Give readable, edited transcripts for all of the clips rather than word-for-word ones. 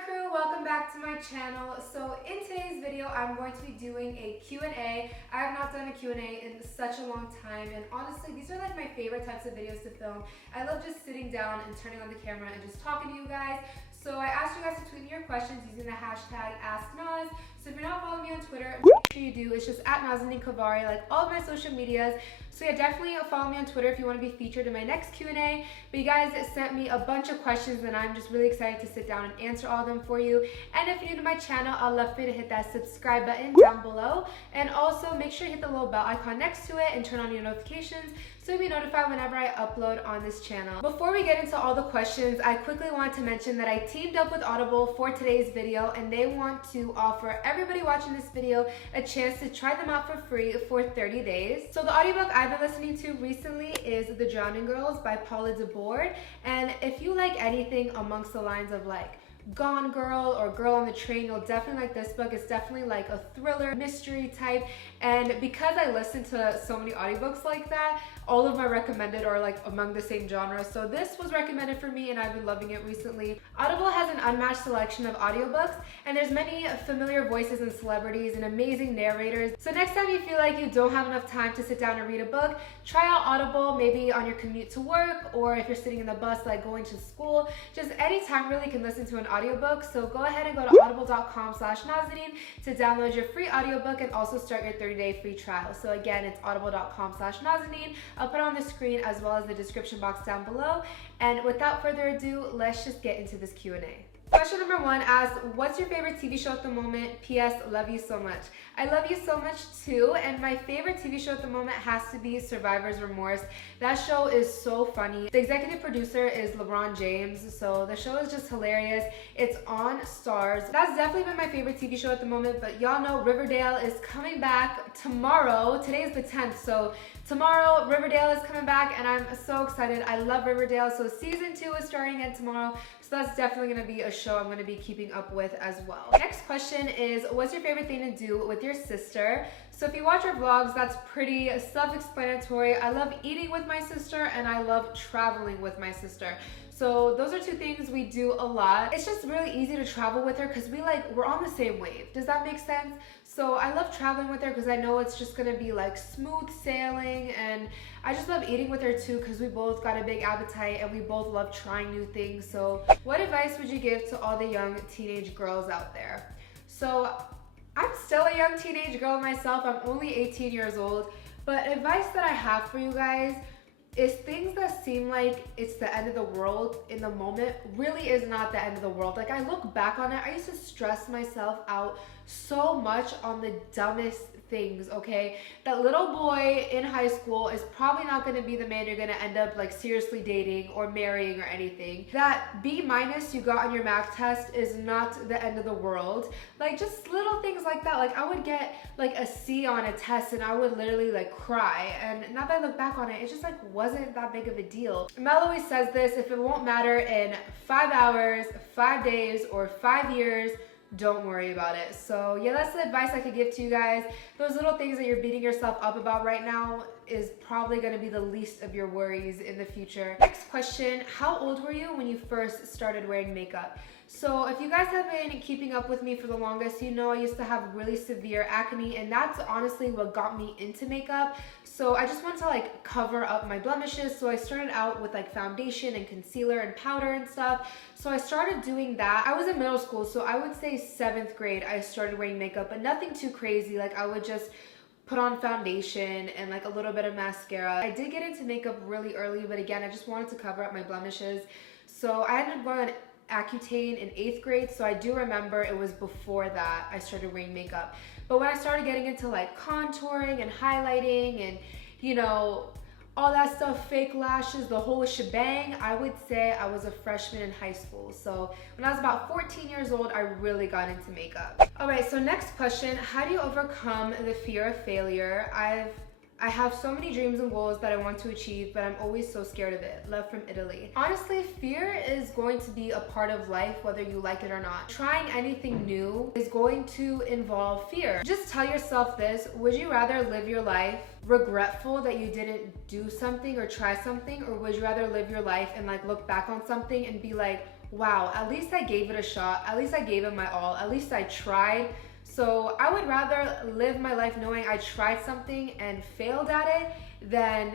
Kavari Krew, welcome back to my channel. So in today's video, I'm going to be doing a Q&A. I have not done a Q&A in such a long time, and honestly, these are like my favorite types of videos to film. I love just sitting down and turning on the camera and just talking to you guys. So I asked you guys to tweet me your questions using the hashtag AskNaz. So if you're not following me on Twitter, make sure you do. It's just at Nazanin Kavari, like all of my social medias. So yeah, definitely follow me on Twitter if you want to be featured in my next Q&A. But you guys sent me a bunch of questions and I'm just really excited to sit down and answer all of them for you. And if you're new to my channel, I'd love for you to hit that subscribe button down below. And also make sure you hit the little bell icon next to it and turn on your notifications so you'll be notified whenever I upload on this channel. Before we get into all the questions, I quickly want to mention that I teamed up with Audible for today's video and they want to offer everybody watching this video a chance to try them out for free for 30 days. So the audiobook I've been listening to recently is The Drowning Girls by Paula DeBoard. And if you like anything amongst the lines of like Gone Girl or Girl on the Train, you'll definitely like this book. It's definitely like a thriller mystery type, and because I listen to so many audiobooks like that, all of my recommended are like among the same genre. So this was recommended for me and I've been loving it recently. Audible has an unmatched selection of audiobooks and there's many familiar voices and celebrities and amazing narrators. So next time you feel like you don't have enough time to sit down and read a book, try out Audible, maybe on your commute to work or if you're sitting in the bus like going to school. Just anytime really you can listen to an audiobook. So go ahead and go to audible.com/Nazanin to download your free audiobook and also start your 30-day free trial. So again, it's audible.com/Nazanin. I'll put it on the screen as well as the description box down below. And without further ado, let's just get into this Q&A. Question number 1 asks, what's your favorite TV show at the moment? P.S. Love you so much. I love you so much too, and my favorite TV show at the moment has to be Survivor's Remorse. That show is so funny. The executive producer is LeBron James, so the show is just hilarious. It's on Starz. That's definitely been my favorite TV show at the moment, but y'all know Riverdale is coming back tomorrow. Today is the 10th, so tomorrow Riverdale is coming back and I'm so excited. I love Riverdale, so season 2 is starting again tomorrow. So that's definitely going to be a show I'm going to be keeping up with as well. Next question is, what's your favorite thing to do with your sister? So if you watch our vlogs, that's pretty self-explanatory. I love eating with my sister and I love traveling with my sister. So those are two things we do a lot. It's just really easy to travel with her because we're on the same wave. Does that make sense? So I love traveling with her because I know it's just gonna be like smooth sailing, and I just love eating with her too because we both got a big appetite and we both love trying new things. So what advice would you give to all the young teenage girls out there? So I'm still a young teenage girl myself. I'm only 18 years old, but advice that I have for you guys is things that seem like it's the end of the world in the moment really is not the end of the world. Like I look back on it, I used to stress myself out so much on the dumbest things, okay? That little boy in high school is probably not gonna be the man you're gonna end up like seriously dating or marrying or anything. That B- you got on your math test is not the end of the world. Like just little things like that. Like I would get like a C on a test and I would literally like cry. And now that I look back on it, it just like wasn't that big of a deal. Mel always says this, if it won't matter in 5 hours, 5 days, or 5 years, don't worry about it. So yeah, that's the advice I could give to you guys. Those little things that you're beating yourself up about right now is probably going to be the least of your worries in the future. Next question, how old were you when you first started wearing makeup? So if you guys have been keeping up with me for the longest, you know I used to have really severe acne, and that's honestly what got me into makeup. So I just wanted to like cover up my blemishes, so I started out with like foundation and concealer and powder and stuff. So I started doing that. I was in middle school, so I would say 7th grade I started wearing makeup, but nothing too crazy. Like I would just put on foundation and like a little bit of mascara. I did get into makeup really early, but again, I just wanted to cover up my blemishes. So I ended up going on Accutane in 8th grade, so I do remember it was before that I started wearing makeup. But when I started getting into like contouring and highlighting and you know all that stuff, fake lashes, the whole shebang, I would say I was a freshman in high school. So when I was about 14 years old, I really got into makeup. All right, so next question, how do you overcome the fear of failure? I have so many dreams and goals that I want to achieve, but I'm always so scared of it. Love from Italy. Honestly, fear is going to be a part of life whether you like it or not. Trying anything new is going to involve fear. Just tell yourself this, would you rather live your life regretful that you didn't do something or try something, or would you rather live your life and like look back on something and be like, wow, at least I gave it a shot. At least I gave it my all. At least I tried. So I would rather live my life knowing I tried something and failed at it than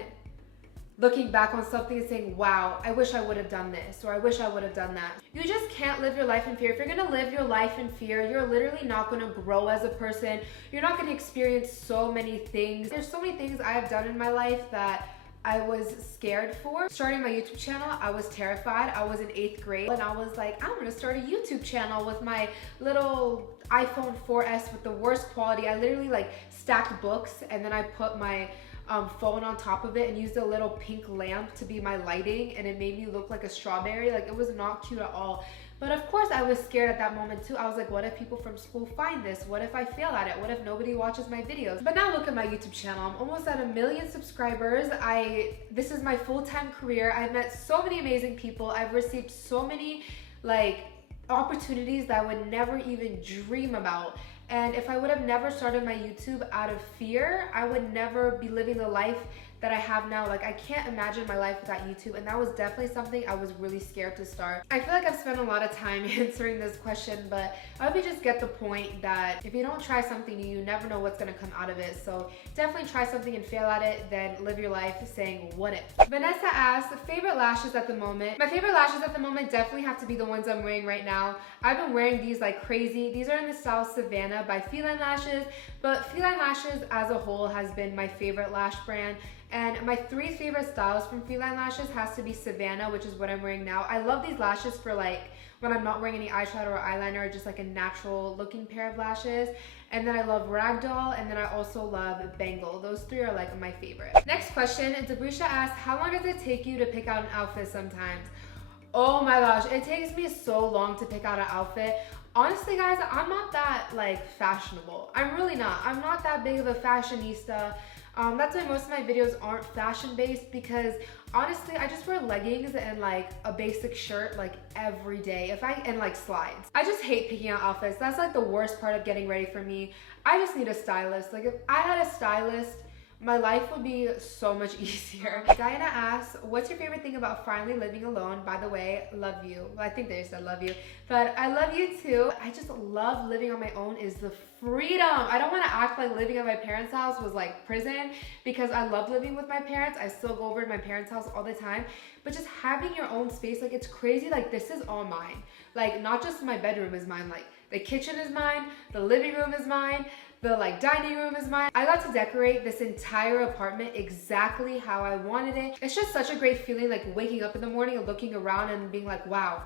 looking back on something and saying, wow, I wish I would have done this, or I wish I would have done that. You just can't live your life in fear. If you're gonna live your life in fear, you're literally not gonna grow as a person. You're not gonna experience so many things. There's so many things I have done in my life that I was scared for. Starting my YouTube channel, I was terrified. I was in 8th grade and I was like, I'm gonna start a YouTube channel with my little iPhone 4S with the worst quality. I literally like stacked books and then I put my phone on top of it and used a little pink lamp to be my lighting, and it made me look like a strawberry. Like, it was not cute at all. But of course I was scared at that moment too. I was like, what if people from school find this? What if I fail at it? What if nobody watches my videos? But now look at my YouTube channel. I'm almost at 1 million subscribers. This is my full-time career. I've met so many amazing people. I've received so many like opportunities that I would never even dream about. And if I would have never started my YouTube out of fear, I would never be living the life that I have now. Like, I can't imagine my life without YouTube, and that was definitely something I was really scared to start. I feel like I've spent a lot of time answering this question, but I hope you just get the point that if you don't try something new, you never know what's gonna come out of it. So definitely try something and fail at it, then live your life saying, what if? Vanessa asked, favorite lashes at the moment. My favorite lashes at the moment definitely have to be the ones I'm wearing right now. I've been wearing these like crazy. These are in the style Savannah by Feline Lashes, but Feline Lashes as a whole has been my favorite lash brand. And my 3 favorite styles from Feline Lashes has to be Savannah, which is what I'm wearing now. I love these lashes for like when I'm not wearing any eyeshadow or eyeliner, just like a natural looking pair of lashes. And then I love Ragdoll, and then I also love Bangle. Those 3 are like my favorite. Next question, Debrisha asks, how long does it take you to pick out an outfit sometimes? Oh my gosh, it takes me so long to pick out an outfit. Honestly guys, I'm not that like fashionable. I'm really not. I'm not that big of a fashionista. That's why most of my videos aren't fashion based, because honestly I just wear leggings and like a basic shirt like every day and like slides. I just hate picking out outfits. That's like the worst part of getting ready for me. I just need a stylist. Like, if I had a stylist, my life would be so much easier. Diana asks, what's your favorite thing about finally living alone? By the way, love you. Well, I think they said love you, but I love you too. I just love living on my own is the freedom. I don't want to act like living at my parents' house was like prison, because I love living with my parents. I still go over to my parents' house all the time, but just having your own space, like, it's crazy. Like, this is all mine. Like, not just my bedroom is mine, like the kitchen is mine, the living room is mine, the like dining room is mine. I got to decorate this entire apartment exactly how I wanted it. It's just such a great feeling, like waking up in the morning and looking around and being like, wow,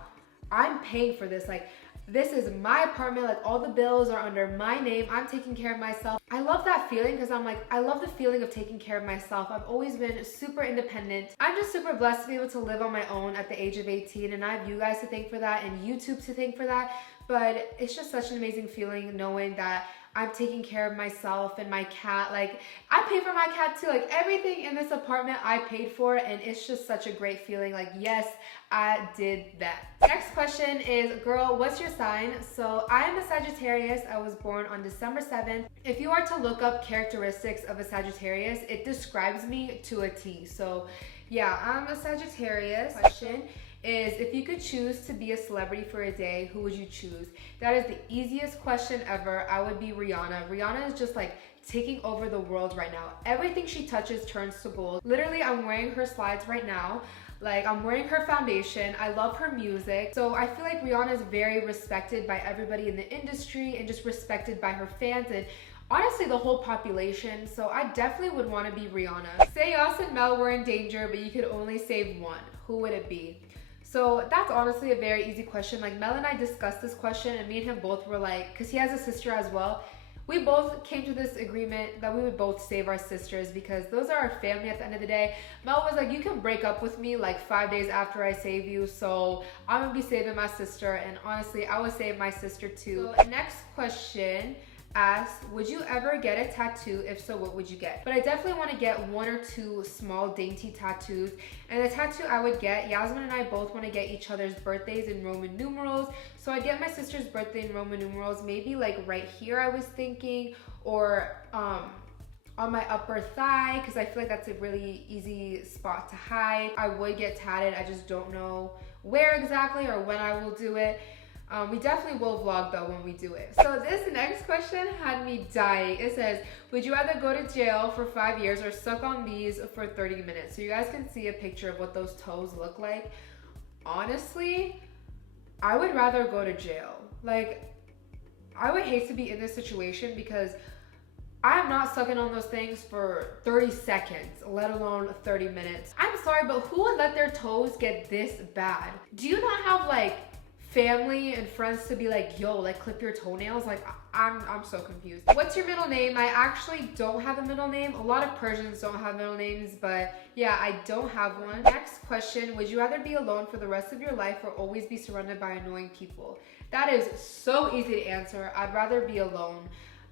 I'm paying for this. Like, this is my apartment, like all the bills are under my name. I'm taking care of myself. I love that feeling, because I'm like, I love the feeling of taking care of myself. I've always been super independent. I'm just super blessed to be able to live on my own at the age of 18, and I have you guys to thank for that and YouTube to thank for that. But it's just such an amazing feeling knowing that I'm taking care of myself and my cat. Like, I pay for my cat too. Like, everything in this apartment I paid for, and it's just such a great feeling. Like, yes, I did that. Next question is, girl, what's your sign? So I am a Sagittarius. I was born on December 7th. If you are to look up characteristics of a Sagittarius, it describes me to a T. So yeah, I'm a Sagittarius. Question is, if you could choose to be a celebrity for a day, who would you choose? That is the easiest question ever. I would be Rihanna. Rihanna is just like taking over the world right now. Everything she touches turns to gold. Literally, I'm wearing her slides right now. Like, I'm wearing her foundation. I love her music. So I feel like Rihanna is very respected by everybody in the industry and just respected by her fans and honestly the whole population. So I definitely would want to be Rihanna. Say Yas and Mel were in danger, but you could only save one. Who would it be? So that's honestly a very easy question. Like, Mel and I discussed this question, and me and him both were like, because he has a sister as well, we both came to this agreement that we would both save our sisters, because those are our family at the end of the day. Mel was like, you can break up with me like 5 days after I save you, so I'm gonna be saving my sister. And honestly, I would save my sister too. So next question asks, would you ever get a tattoo? If so, what would you get? But I definitely want to get 1 or 2 small dainty tattoos. And the tattoo I would get, Yasmin and I both want to get each other's birthdays in Roman numerals. So I'd get my sister's birthday in Roman numerals, maybe like right here I was thinking, or on my upper thigh, because I feel like that's a really easy spot to hide. I would get tatted, I just don't know where exactly or when I will do it. We definitely will vlog though when we do it. So this next question had me dying. It says, would you rather go to jail for 5 years or suck on these for 30 minutes? So you guys can see a picture of what those toes look like. Honestly, I would rather go to jail. Like, I would hate to be in this situation because I'm not sucking on those things for 30 seconds, let alone 30 minutes. I'm sorry, but who would let their toes get this bad? Do you not have like family and friends to be like, yo, like clip your toenails? Like, I'm so confused. What's your middle name? I actually don't have a middle name. A lot of Persians don't have middle names, but yeah, I don't have one. Next question, would you rather be alone for the rest of your life or always be surrounded by annoying people? That is so easy to answer. I'd rather be alone.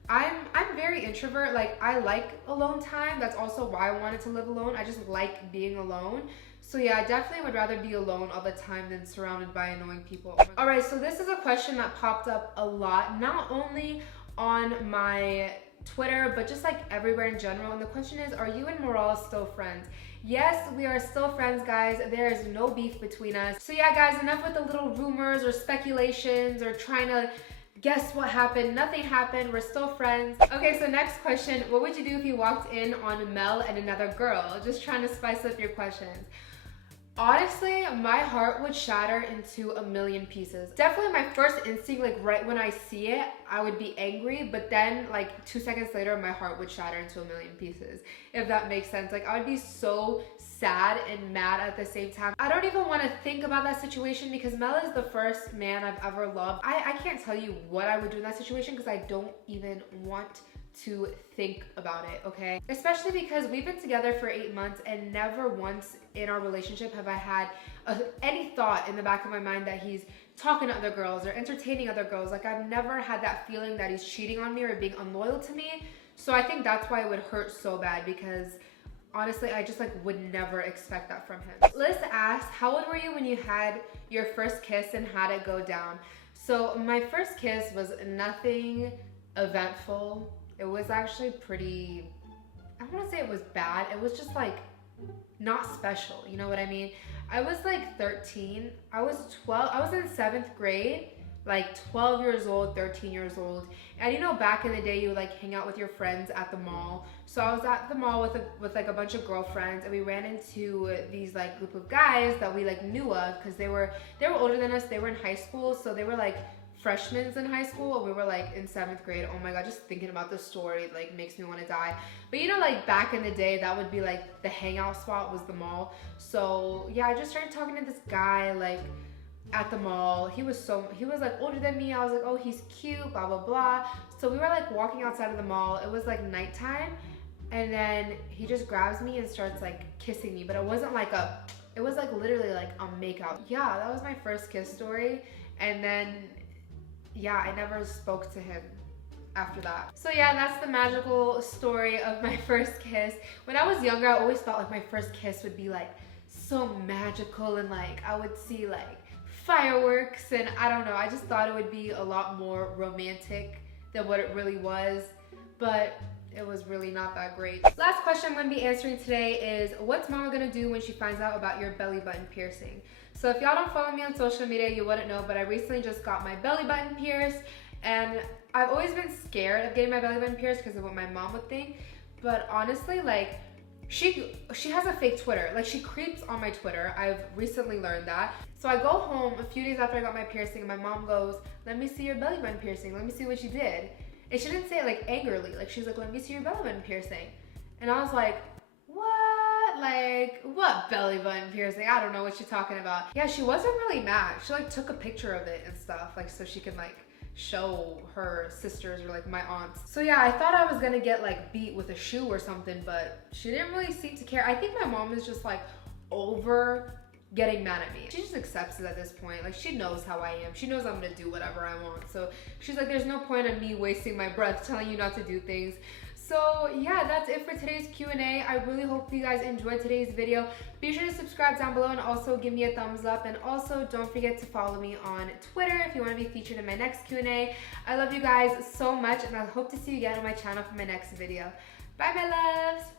I'm very introvert. Like, I like alone time. That's also why I wanted to live alone. I just like being alone. So yeah, I definitely would rather be alone all the time than surrounded by annoying people. All right, so this is a question that popped up a lot, not only on my Twitter, but just like everywhere in general. And the question is, are you and Morales still friends? Yes, we are still friends, guys. There is no beef between us. So yeah, guys, enough with the little rumors or speculations or trying to guess what happened. Nothing happened. We're still friends. Okay, so next question. What would you do if you walked in on Mel and another girl? Just trying to spice up your questions. Honestly, my heart would shatter into a million pieces. Definitely my first instinct, like right when I see it, I would be angry, but then like 2 seconds later, my heart would shatter into a million pieces, if that makes sense. Like, I would be so sad and mad at the same time. I don't even want to think about that situation because Mel is the first man I've ever loved. I can't tell you what I would do in that situation because I don't even want to think about it, okay? Especially because we've been together for 8 months and never once in our relationship have I had any thought in the back of my mind that he's talking to other girls or entertaining other girls. Like, I've never had that feeling that he's cheating on me or being unloyal to me. So I think that's why it would hurt so bad, because honestly, I just like would never expect that from him. Let's ask, how old were you when you had your first kiss and how did it go down? So my first kiss was nothing eventful. It was actually pretty, I don't want to say it was bad. It was just like not special. You know what I mean? I was like 13. I was 12. I was in 7th grade, like 12 years old, 13 years old. And you know, back in the day, you would like hang out with your friends at the mall. So I was at the mall with like a bunch of girlfriends, and we ran into these like group of guys that we like knew of because they were older than us. They were in high school, so they were like freshmen in high school, and we were like in 7th grade. Oh my god, just thinking about this story like makes me want to die. But you know, like back in the day, that would be like the hangout spot was the mall. So yeah, I just started talking to this guy like at the mall. He was like older than me. I was like, oh, he's cute, blah blah blah. So we were like walking outside of the mall. It was like nighttime, and then he just grabs me and starts like kissing me. But it wasn't like it was like literally like a makeout. Yeah, that was my first kiss story. And then yeah, I never spoke to him after that. So yeah, that's the magical story of my first kiss. When I was younger, I always thought like my first kiss would be like so magical, and like I would see like fireworks, and I don't know, I just thought it would be a lot more romantic than what it really was, but it was really not that great. Last question I'm going to be answering today is, what's mama going to do when she finds out about your belly button piercing? So if y'all don't follow me on social media, you wouldn't know, but I recently just got my belly button pierced, and I've always been scared of getting my belly button pierced because of what my mom would think. But honestly, like, she has a fake Twitter. Like, she creeps on my Twitter. I've recently learned that. So I go home a few days after I got my piercing, and my mom goes, let me see your belly button piercing. Let me see what you did. And she didn't say it like angrily. Like, she's like, let me see your belly button piercing. And I was like, what? Like, what belly button piercing? I don't know what she's talking about. Yeah, she wasn't really mad. She like took a picture of it and stuff, like so she can like show her sisters or like my aunts. So yeah, I thought I was gonna get like beat with a shoe or something, but she didn't really seem to care. I think my mom is just like over getting mad at me. She just accepts it at this point. Like, she knows how I am. She knows I'm gonna do whatever I want. So she's like, there's no point in me wasting my breath telling you not to do things. So yeah, that's it for today's Q&A. I really hope you guys enjoyed today's video. Be sure to subscribe down below and also give me a thumbs up. And also don't forget to follow me on Twitter if you want to be featured in my next Q&A. I love you guys so much, and I hope to see you again on my channel for my next video. Bye, my loves.